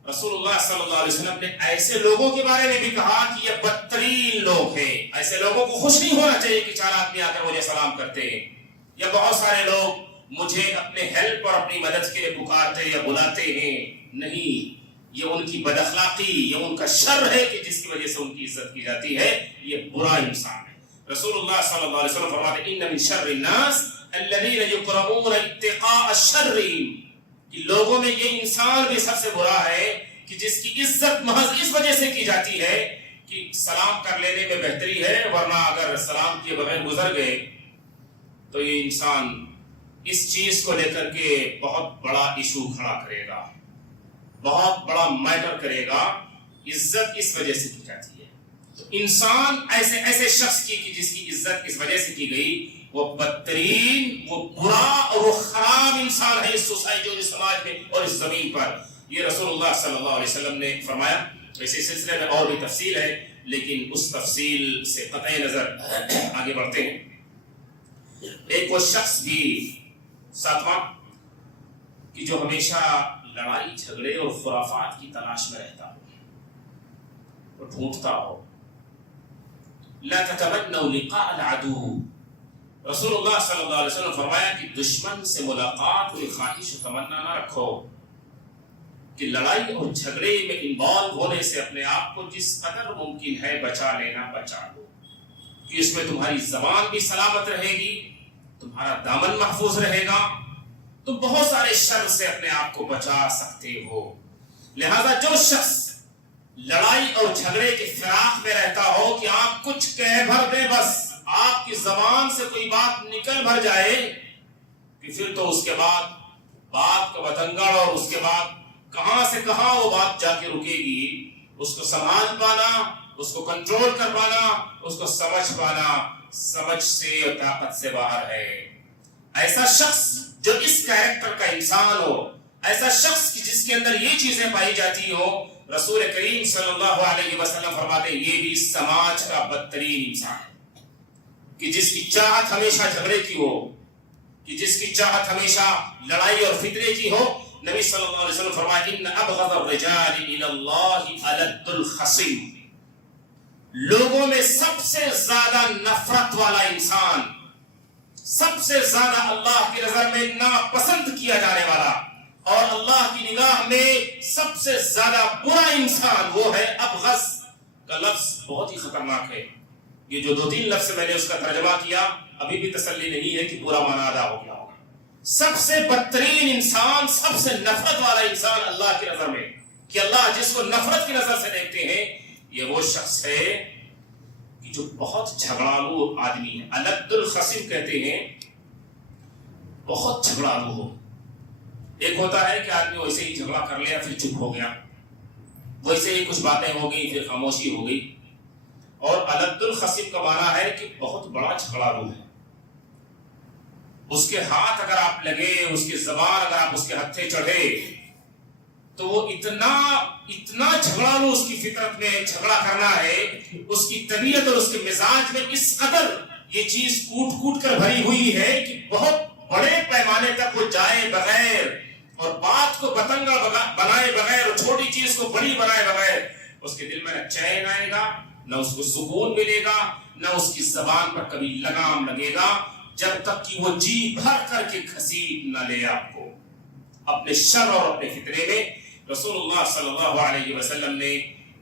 رسول اللہ صلی اللہ علیہ وسلم نے ایسے لوگوں کے بارے میں بھی کہا کہ یہ بدترین لوگ ہیں۔ ایسے لوگوں کو خوش نہیں ہونا چاہیے کہ 4 آدمی آ کر مجھے سلام کرتے ہیں، یا بہت سارے لوگ مجھے اپنے ہیلپ اور اپنی مدد کے لیے پکارتے یا بلاتے ہیں۔ نہیں، یہ ان کی بد اخلاقی، یہ ان کا شر ہے کہ جس کی وجہ سے ان کی عزت کی جاتی ہے، یہ برا انسان ہے۔ رسول اللہ صلی اللہ علیہ وسلم فرماتے ہیں ان من شر الناس الذين يكرمون اتقاء الشر، کہ لوگوں میں یہ انسان بھی سب سے برا ہے کہ جس کی عزت محض اس وجہ سے کی جاتی ہے کہ سلام کر لینے میں بہتری ہے، ورنہ اگر سلام کیے بغیر گزر گئے تو یہ انسان اس چیز کو لے کر کے بہت بڑا ایشو کھڑا کرے گا، بہت بڑا میٹر کرے گا۔ عزت اس وجہ سے کی جاتی ہے، تو انسان ایسے شخص کی کہ جس کی عزت اس وجہ سے کی گئی، وہ بدترین، وہ برا اور وہ خراب انسان ہے اس سوسائٹی اور اس سماج میں اور اس زمین پر۔ یہ رسول اللہ صلی اللہ علیہ وسلم نے فرمایا۔ اسی سلسلے میں اور بھی تفصیل ہے، لیکن اس تفصیل سے قطع نظر آگے بڑھتے ہیں۔ ایک وہ شخص بھی ساتواں کہ جو ہمیشہ لڑائی جھگڑے اور خرافات کی تلاش میں رہتا ہو، وہ ڈھونڈتا ہو۔ لا تتمنوا لقاء العدو، رسول اللہ صلی اللہ علیہ وسلم فرمایا کہ دشمن سے ملاقات کی خواہش و تمنا نہ رکھو، کہ لڑائی اور جھگڑے میں انوالو ہونے سے اپنے آپ کو جس قدر ممکن ہے بچا لینا، بچا لو، کہ اس میں تمہاری زبان بھی سلامت رہے گی، تمہارا دامن محفوظ رہے گا، تم بہت سارے شر سے اپنے آپ کو بچا سکتے ہو۔ لہذا جو شخص لڑائی اور جھگڑے کے فراق میں رہتا ہو کہ آپ کچھ کہہ بھر دیں، بس آپ کی زبان سے کوئی بات نکل بھر جائے کہ پھر تو اس کے بعد بات کا بتنگڑ اور اس کے بعد کہاں سے کہاں وہ بات جا کے رکے گی، اس کو سنبھال پانا، اس کو کنٹرول کر پانا، اس کو سمجھ پانا سمجھ سے اور طاقت سے باہر ہے۔ ایسا شخص جو اس کیریکٹر کا انسان ہو، ایسا شخص کی جس کے اندر یہ چیزیں پائی جاتی ہو، رسول کریم صلی اللہ علیہ وسلم فرماتے ہیں یہ بھی سماج کا بدترین انسان ہے، کہ جس کی چاہت ہمیشہ جھگڑے کی ہو، کہ جس کی چاہت ہمیشہ لڑائی اور فتنے کی ہو۔ نبی صلی اللہ علیہ وسلم فرمایا ان ابغض الرجال الى اللہ الد الخصیم، لوگوں میں سب سے زیادہ نفرت والا انسان، سب سے زیادہ اللہ کی نظر میں ناپسند کیا جانے والا اور اللہ کی نگاہ میں سب سے زیادہ برا انسان وہ ہے۔ ابغض کا لفظ بہت ہی خطرناک ہے، یہ جو 2-3 لفظ میں نے اس کا ترجمہ کیا ابھی بھی تسلی نہیں ہے کہ پورا معنی ادا ہو گیا ہوگا۔ سب سے بدترین انسان، سب سے نفرت والا انسان اللہ کی نظر میں کہ اللہ جس کو نفرت کی نظر سے دیکھتے ہیں یہ وہ شخص ہے کہ جو بہت جھگڑالو آدمی ہے. الد الخصم کہتے ہیں بہت جھگڑالو ہو. ایک ہوتا ہے کہ آدمی ویسے ہی جھگڑا کر لیا پھر چپ ہو گیا, ویسے ہی کچھ باتیں ہو گئی پھر خاموشی ہو گئی. اور الد الخصم کا معنی ہے کہ بہت بڑا جھگڑالو ہے. اس کے ہاتھ اگر آپ لگے, اس کے زبان اگر آپ اس کے ہتھے چڑھے تو وہ اتنا جھگڑالو اس کی فطرت میں جھگڑا کرنا ہے, اس کی طبیعت اور اس کے مزاج میں اس قدر یہ چیز کوٹ کوٹ کر بھری ہوئی ہے کہ بہت بڑے پیمانے تک وہ جائے بغیر اور بات کو بتنگڑ بنائے بغیر اور چھوٹی چیز کو بڑی بنائے بغیر اس کے دل میں نہ چین آئے گا, نہ اس کو سکون ملے گا, نہ اس کی زبان پر کبھی لگام لگے گا, جب تک کہ وہ جی بھر کر کے گھسیٹ نہ لے آپ کو اپنے شر اور اپنے فتنے میں. رسول اللہ صلی اللہ علیہ وسلم نے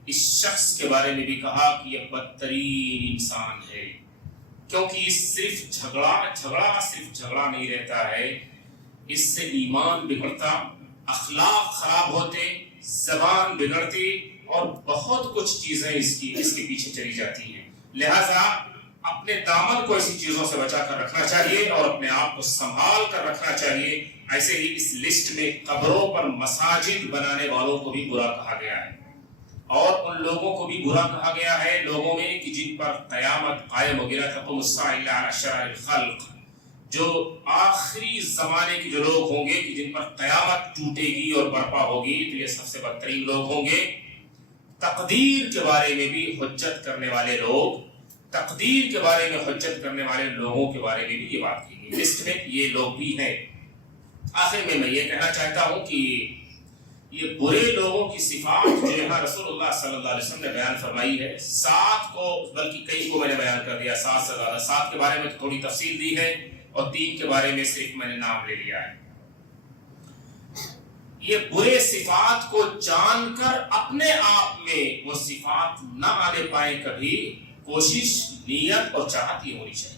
اس شخص کے بارے میں بھی کہا کہ یہ بدترین انسان ہے, کیونکہ صرف جھگڑا نہیں رہتا ہے, اس سے ایمان بگڑتا, اخلاق خراب ہوتے, زبان بگڑتی اور بہت کچھ چیزیں اس کے پیچھے چلی جاتی ہیں. لہذا اپنے دامن کو ایسی چیزوں سے بچا کر رکھنا چاہیے اور اپنے آپ کو سنبھال کر رکھنا چاہیے. ایسے ہی اس لسٹ میں قبروں پر مساجد بنانے والوں کو بھی برا کہا گیا ہے, اور ان لوگوں کو بھی برا کہا گیا ہے لوگوں میں کہ جن پر قیامت قائم ہو گیا. تقوم الساعة إلا على شرار الخلق, جو آخری زمانے کے جو لوگ ہوں گے کہ جن پر قیامت ٹوٹے گی اور برپا ہوگی, تو یہ سب سے بدترین لوگ ہوں گے. تقدیر کے بارے میں بھی حجت کرنے والے لوگ, تقدیر کے بارے میں حجت کرنے والے لوگوں کے بارے میں بھی یہ بات کی گئی. لسٹ میں یہ لوگ بھی ہیں. آخر میں یہ کہنا چاہتا ہوں کہ یہ برے لوگوں کی صفات جو یہاں رسول اللہ صلی اللہ علیہ وسلم نے بیان فرمائی ہے, 7 کو بلکہ کئی کو میں نے بیان کر دیا, 7 سے زیادہ. 7 کے بارے میں تھوڑی تفصیل دی ہے اور 3 کے بارے میں صرف میں نے نام لے لیا ہے. یہ برے صفات کو جان کر اپنے آپ میں وہ صفات نہ آنے پائیں کبھی, کوشش, نیت اور چاہت یہ ہونی چاہیے.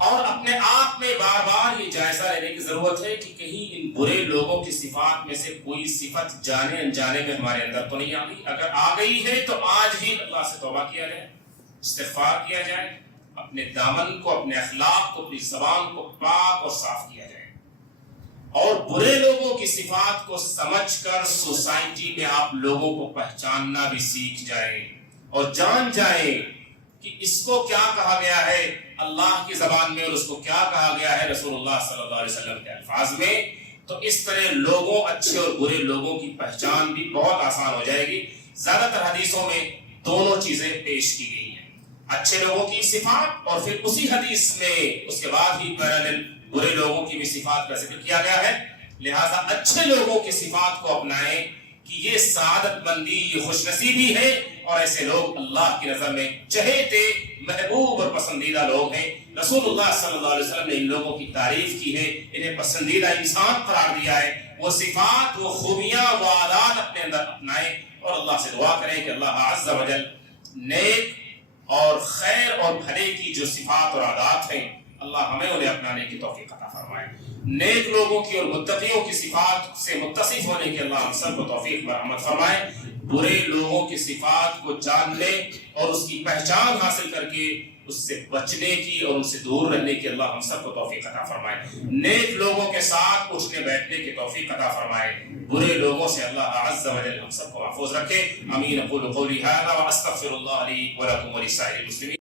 اور اپنے آپ میں بار بار یہ جائزہ لینے کی ضرورت ہے کہ کہیں ان برے لوگوں کی صفات میں سے کوئی صفت جانے انجانے میں ہمارے اندر تو نہیں آ گئی. اگر آ گئی ہے تو آج ہی اللہ سے توبہ کیا جائے, استغفار کیا جائے, اپنے دامن کو, اپنے اخلاق کو, اپنی زبان کو پاک اور صاف کیا جائے. اور برے لوگوں کی صفات کو سمجھ کر سوسائٹی میں آپ لوگوں کو پہچاننا بھی سیکھ جائیں اور جان جائیں کہ اس کو کیا کہا گیا ہے اللہ کی زبان میں اور اس کو کیا کہا گیا ہے رسول اللہ صلی اللہ علیہ وسلم کے الفاظ میں. تو اس طرح لوگوں, اچھے اور برے لوگوں کی پہچان بھی بہت آسان ہو جائے گی. زیادہ تر حدیثوں میں دونوں چیزیں پیش کی گئی ہیں, اچھے لوگوں کی صفات اور پھر اسی حدیث میں اس کے بعد ہی پیرالل برے لوگوں کی بھی صفات کا ذکر کیا گیا ہے. لہذا اچھے لوگوں کی صفات کو اپنائیں کہ یہ سعادت مندی, یہ خوش نصیبی ہے, اور ایسے لوگ اللہ کی نظر میں چہیتے, محبوب اور پسندیدہ لوگ ہیں. رسول اللہ صلی اللہ علیہ وسلم نے ان لوگوں کی تعریف کی ہے, انہیں پسندیدہ انسان قرار دیا ہے. وہ صفات, وہ خوبیاں, وہ عادات اپنے اندر اپنائیں اور اللہ سے دعا کریں کہ اللہ عز و جل نیک اور خیر اور بھلے کی جو صفات اور عادات ہیں اللہ ہمیں انہیں اپنانے کی توفیق عطا فرمائے. نیک لوگوں کی اور متقیوں کی صفات سے متصف ہونے کی اللہ ہم سب کو توفیق برحمت فرمائے. برے لوگوں کی صفات کو جاننے اور اس کی پہچان حاصل کر کے اس سے بچنے کی اور ان سے دور رہنے کی اللہ ہم سب کو توفیق عطا فرمائے. نیک لوگوں کے ساتھ اٹھنے بیٹھنے کی توفیق عطا فرمائے. برے لوگوں سے اللہ عز و جل ہم سب کو محفوظ رکھے. آمین. اقول قولی ھذا واستغفر اللہ لی ولکم ولسائر المسلمین.